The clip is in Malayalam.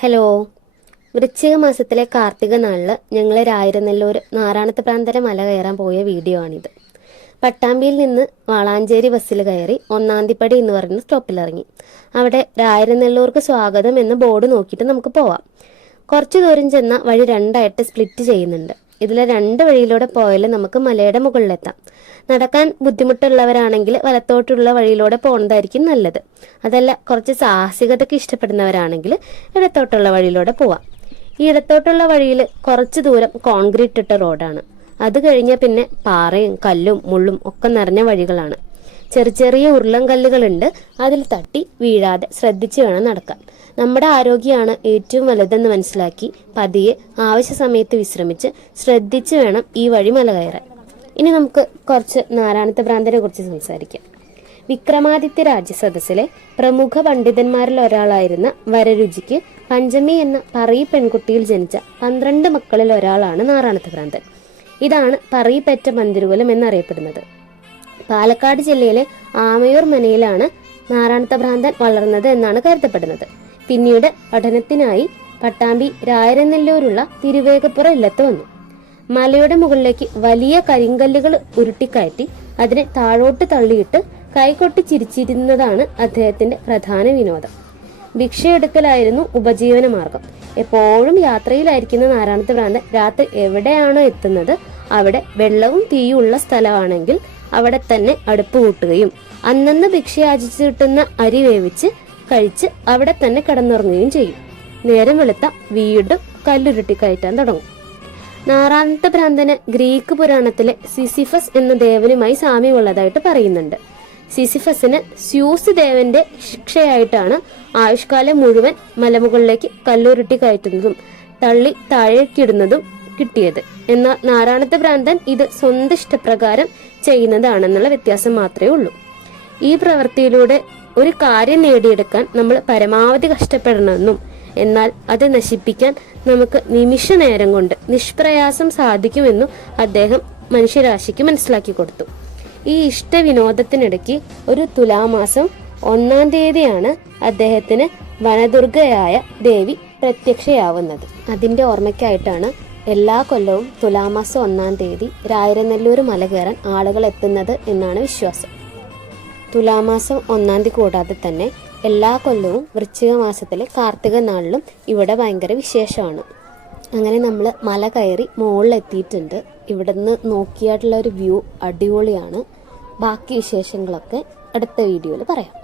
ഹലോ. വൃശ്ചിക മാസത്തിലെ കാർത്തിക നാളിൽ ഞങ്ങൾ രായിരനെല്ലൂർ നാറാണത്ത് പ്രാന്തര മല കയറാൻ പോയ വീഡിയോ ആണിത്. പട്ടാമ്പിയിൽ നിന്ന് വാളാഞ്ചേരി ബസ്സിൽ കയറി ഒന്നാന്തിപ്പടി എന്ന് പറയുന്ന സ്റ്റോപ്പിലിറങ്ങി. അവിടെ രായിരനെല്ലൂർക്ക് സ്വാഗതം എന്ന ബോർഡ് നോക്കിയിട്ട് നമുക്ക് പോവാം. കുറച്ചു ദൂരം ചെന്ന വഴി രണ്ടായിട്ട് സ്പ്ലിറ്റ് ചെയ്യുന്നുണ്ട്. ഇതിലെ രണ്ട് വഴിയിലൂടെ പോയാൽ നമുക്ക് മലയുടെ മുകളിലെത്താം. നടക്കാൻ ബുദ്ധിമുട്ടുള്ളവരാണെങ്കിൽ വലത്തോട്ടുള്ള വഴിയിലൂടെ പോകുന്നതായിരിക്കും നല്ലത്. അതല്ല, കുറച്ച് സാഹസികതയ്ക്ക് ഇഷ്ടപ്പെടുന്നവരാണെങ്കിൽ ഇടത്തോട്ടുള്ള വഴിയിലൂടെ പോവാം. ഈ ഇടത്തോട്ടുള്ള വഴിയിൽ കുറച്ച് ദൂരം കോൺക്രീറ്റ് ഇട്ട റോഡാണ്. അത് കഴിഞ്ഞാൽ പിന്നെ പാറയും കല്ലും മുള്ളും ഒക്കെ നിറഞ്ഞ വഴികളാണ്. ചെറിയ ചെറിയ ഉരുളൻ കല്ലുകളുണ്ട്. അതിൽ തട്ടി വീഴാതെ ശ്രദ്ധിച്ച് വേണം നടക്കാൻ. നമ്മുടെ ആരോഗ്യമാണ് ഏറ്റവും വലുതെന്ന് മനസ്സിലാക്കി പതിയെ ആവശ്യ സമയത്ത് വിശ്രമിച്ച് ശ്രദ്ധിച്ച് വേണം ഈ വഴി മല കയറാൻ. ഇനി നമുക്ക് കുറച്ച് നാരായണത്തെ ഭ്രാന്തനെ കുറിച്ച് സംസാരിക്കാം. വിക്രമാദിത്യ രാജസദസ്സിലെ പ്രമുഖ പണ്ഡിതന്മാരിൽ ഒരാളായിരുന്ന വരരുചിക്ക് പഞ്ചമി എന്ന പറയി പെൺകുട്ടിയിൽ ജനിച്ച 12 മക്കളിൽ ഒരാളാണ് നാരായണത്തെ ഭ്രാന്തൻ. ഇതാണ് പറയിപ്പറ്റ മന്ദിരകുലം എന്നറിയപ്പെടുന്നത്. പാലക്കാട് ജില്ലയിലെ ആമയൂർ മനയിലാണ് നാരായണത്തെ ഭ്രാന്തൻ വളർന്നത് എന്നാണ് കരുതപ്പെടുന്നത്. പിന്നീട് പഠനത്തിനായി പട്ടാമ്പി രായരനെല്ലൂരുള്ള തിരുവേഗപ്പുറ ഇല്ലത്ത് വന്നു. മലയുടെ മുകളിലേക്ക് വലിയ കരിങ്കല്ലുകൾ ഉരുട്ടിക്കയറ്റി അതിനെ താഴോട്ട് തള്ളിയിട്ട് കൈകൊട്ടി ചിരിച്ചിരുന്നതാണ് അദ്ദേഹത്തിന്റെ പ്രധാന വിനോദം. ഭിക്ഷയെടുക്കലായിരുന്നു ഉപജീവന മാർഗം. എപ്പോഴും യാത്രയിലായിരിക്കുന്ന നാരായണത്തെ ഭ്രാന്തൻ രാത്രി എവിടെയാണോ എത്തുന്നത് അവിടെ വെള്ളവും തീയും ഉള്ള സ്ഥലമാണെങ്കിൽ അവിടെ തന്നെ അടുപ്പ് കൂട്ടുകയും അന്നന്ന് ഭിക്ഷ യാചിച്ചു കിട്ടുന്ന അരി വേവിച്ച് കഴിച്ച് അവിടെ തന്നെ കിടന്നുറങ്ങുകയും ചെയ്യും. നേരം വെളുത്ത വീണ്ടും കല്ലുരുട്ടി കയറ്റാൻ തുടങ്ങും. നാരായണത്തെ ഭ്രാന്തന് ഗ്രീക്ക് പുരാണത്തിലെ സിസിഫസ് എന്ന ദേവനുമായി സാമ്യമുള്ളതായിട്ട് പറയുന്നുണ്ട്. സിസിഫസിന് സ്യൂസ് ദേവന്റെ ശിക്ഷയായിട്ടാണ് ആയുഷ്കാലം മുഴുവൻ മലമുകളിലേക്ക് കല്ലുരുട്ടി കയറ്റുന്നതും തള്ളി താഴേക്കിടുന്നതും കിട്ടിയത്. എന്നാൽ നാരായണത്തെ ഭ്രാന്തൻ ഇത് സ്വന്തം ഇഷ്ടപ്രകാരം ചെയ്യുന്നതാണെന്നുള്ള വ്യത്യാസം മാത്രമേ ഉള്ളൂ. ഈ പ്രവൃത്തിയിലൂടെ ഒരു കാര്യം നേടിയെടുക്കാൻ നമ്മൾ പരമാവധി കഷ്ടപ്പെടണമെന്നും എന്നാൽ അത് നശിപ്പിക്കാൻ നമുക്ക് നിമിഷ നേരം കൊണ്ട് നിഷ്പ്രയാസം സാധിക്കുമെന്നും അദ്ദേഹം മനുഷ്യരാശിക്ക് മനസ്സിലാക്കി കൊടുത്തു. ഈ ഇഷ്ടവിനോദത്തിനിടയ്ക്ക് ഒരു തുലാമാസം 1-ാം തീയതിയാണ് അദ്ദേഹത്തിന് വനദുർഗയായ ദേവി പ്രത്യക്ഷയാവുന്നത്. അതിന്റെ ഓർമ്മയ്ക്കായിട്ടാണ് എല്ലാ കൊല്ലവും തുലാമാസം 1-ാം തീയതി രായരനെല്ലൂർ മല കയറാൻ ആളുകൾ എത്തുന്നത് എന്നാണ് വിശ്വാസം. തുലാമാസം 1-ാം തീയതി കൂടാതെ തന്നെ എല്ലാ കൊല്ലവും വൃശ്ചിക മാസത്തിലെ കാർത്തിക നാളിലും ഇവിടെ ഭയങ്കര വിശേഷമാണ്. അങ്ങനെ നമ്മൾ മല കയറി മുകളിലെത്തിയിട്ടുണ്ട്. ഇവിടെ നിന്ന് നോക്കിയായിട്ടുള്ള ഒരു വ്യൂ അടിപൊളിയാണ്. ബാക്കി വിശേഷങ്ങളൊക്കെ അടുത്ത വീഡിയോയിൽ പറയാം.